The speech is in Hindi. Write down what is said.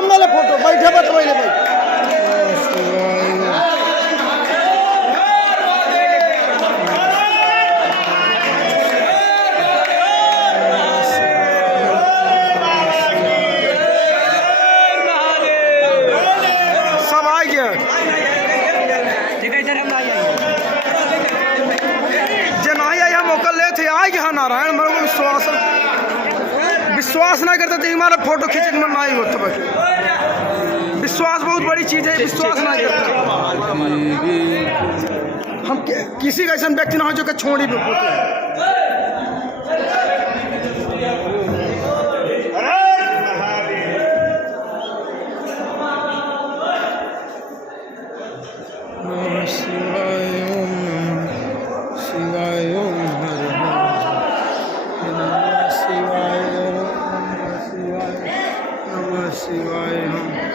सामने ले फोटो बैठे बत पहले भाई सब आ गया जे नहीं आया मौका ले थे आ गया नारायण मेरे को विश्वास ना करते थे हमारा फोटो खींचे मन नहीं होता भाई विश्वास बहुत बड़ी चीज है विश्वास ना करते हम किसी का ऐसा व्यक्ति ना हो जो कि छोड़ी पे फोटो शिवाय